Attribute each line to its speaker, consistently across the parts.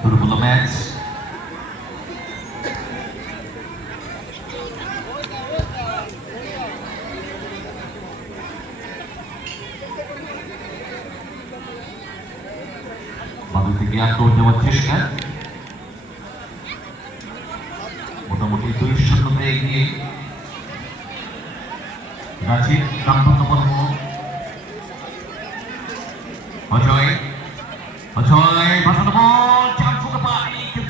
Speaker 1: দুর্বল ম্যাচ বাদল থেকে আক্রমণ যাওয়ার চেষ্টা মোটামুটি দুই শূন্যতে এগিয়ে রাজীব দাম্পত্য পর্ব অজয় অজয়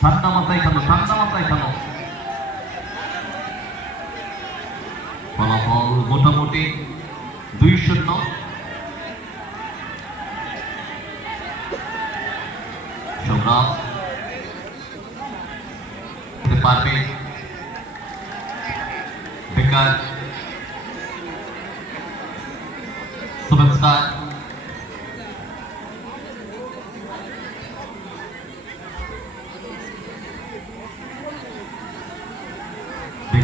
Speaker 1: ঠান্ডা মাথায় খেলো ঠান্ডা মাথায় খেলো ফলাফল মোটামুটি দুই শূন্য হতে পারবে। বেকার। সুপারস্টার।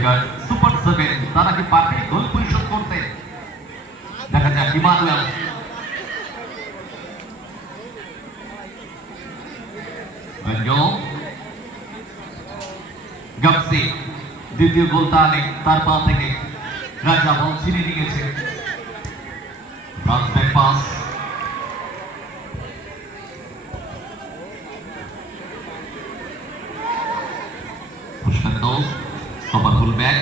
Speaker 1: বেকার সুপার সেভেন। তারা কি পারবে গোল পরিশোধ করতে? দেখা যাক ইমানুয়েল. দ্বিতীয় গোল তাহলে তার পা থেকে। রাজা বল ছিনে নিয়েছে পাস সবার ফুল ব্যাক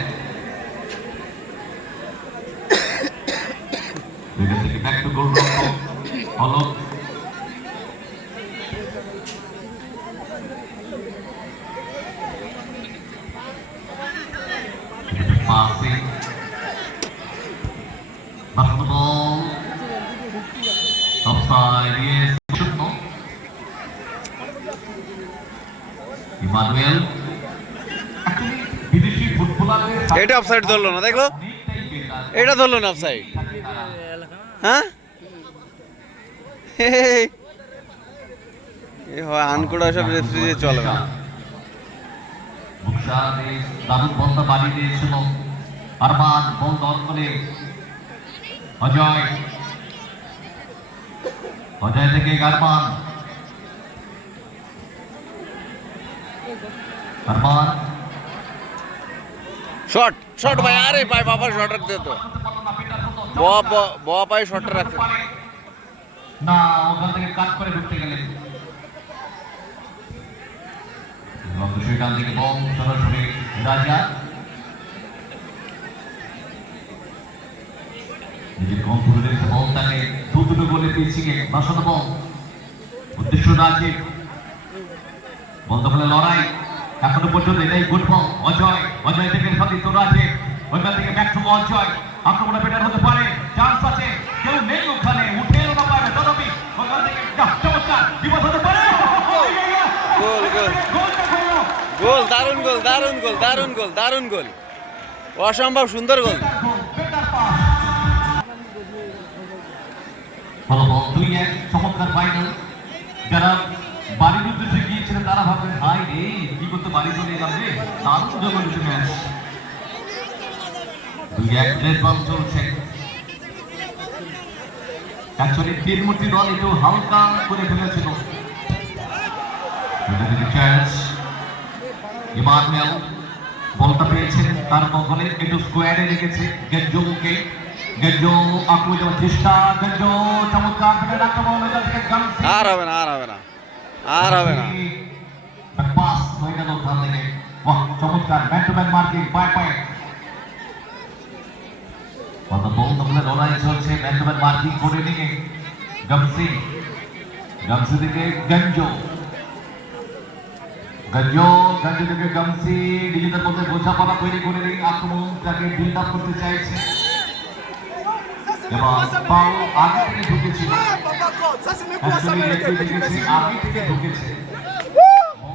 Speaker 1: দুইটা থেকে ব্যাক টু গোল রক্ষক Alok passing. Back the ball. Offside, yes. Emmanuel.
Speaker 2: এটা অফসাইড ধরলো না, দেখল? এটা ধরলো না অফসাইড হ্যাঁ। এ হয়, আনকোড়া সব রেফারি
Speaker 1: থেকে
Speaker 2: শট শট ভাই আরে ভাই বাবা শর্ট রাখতে তো বয়া ব- বয়া পায়ে শটটা রাখতে
Speaker 1: না, ওখান থেকে কাট করে ঢুকতে গেলেন। সেখান থেকে বল লড়াই। এখনও পর্যন্ত এটাই গুড বল অজয় অজয় থেকে সতীর্থ রাজীব ওইখান থেকে ব্যাক টু অজয়। আক্রমণে বেটার হতে পারে চান্স আছে। কেউ নেই ওখানে উঠে এলো না পারবে তথাপি ওখান থেকে চমৎকার বিপদ হতে পারে।
Speaker 2: গোল গোল গোল দারুণ গোল দারুণ গোল দারুণ গোল দারুণ গোল অসম্ভব সুন্দর গোল
Speaker 1: ফলাফল দুই এক চমৎকার ফাইনাল যারা কি করতে বাড়ি চলে এলাম রে দারুণ জমে ম্যাচ দুই এক রেড বল চলছে। অ্যাকচুয়ালি তিনমূর্তি দল একটু হালকা করে ফেলেছিল। বলটা পেয়েছেন তার বদলে একটু স্কোয়ারে রেখেছে গেঞ্জোকে। গেঞ্জো আক্রমণ যাওয়ার চেষ্টা গেঞ্জো চমৎকার
Speaker 2: আর হবে না আর হবে না আর হবে না।
Speaker 1: হয়ে ওখান থেকে বাহ চমৎকার। ব্যাক টু ব্যাক মার্কিং পায়ে পায়ে। কত বল লড়াই চলছে ব্যাক টু ব্যাক মার্কিং করে নিয়ে। গামসি গামসি থেকে গঞ্জো। গঞ্জো গঞ্জো থেকে গামসি নিজেদের মধ্যে বোঝাপড়া তৈরি করে নিয়ে আক্রমণটাকে বিল্ড আপ করতে চাইছে। এবং পাও আগে থেকে ঢুকেছিল দেখেছি আগে থেকে ঢুকেছে।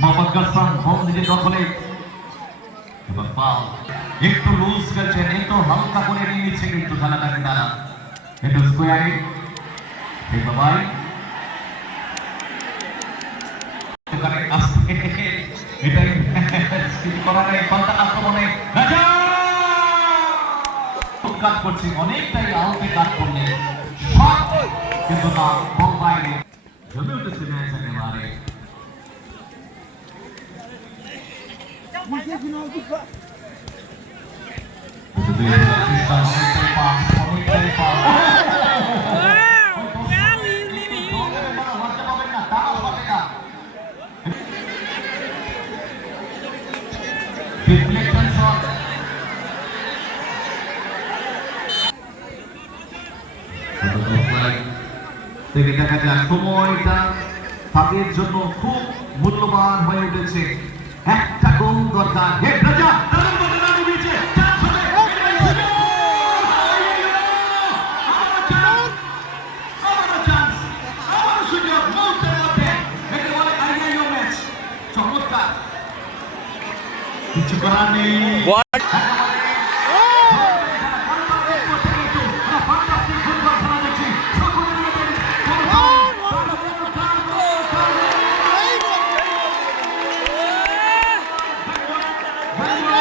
Speaker 1: মোহাম্মদ গাসান বল নিজের দখলে একটু লুজ খেলছেন একটু হালকা করে নিয়ে নিচ্ছে কিন্তু খেলাটাকে তারা একটু স্কোয়ারিং বাবাই এটাই রাজা কাজ করছি অনেকটাই আউটে কাজ করলেন শট কিন্তু না বল বাইরে জমে উঠেছে ম্যাচ একেবারে দুই হাজার চেষ্টা অনেকটাই পাস অনেকটাই পাস Deflection shot. থেকে দেখা যাক সময়টা তাদের জন্য খুব মূল্যবান হয়ে উঠেছে। গোল দরকার হে প্রজা দারুণ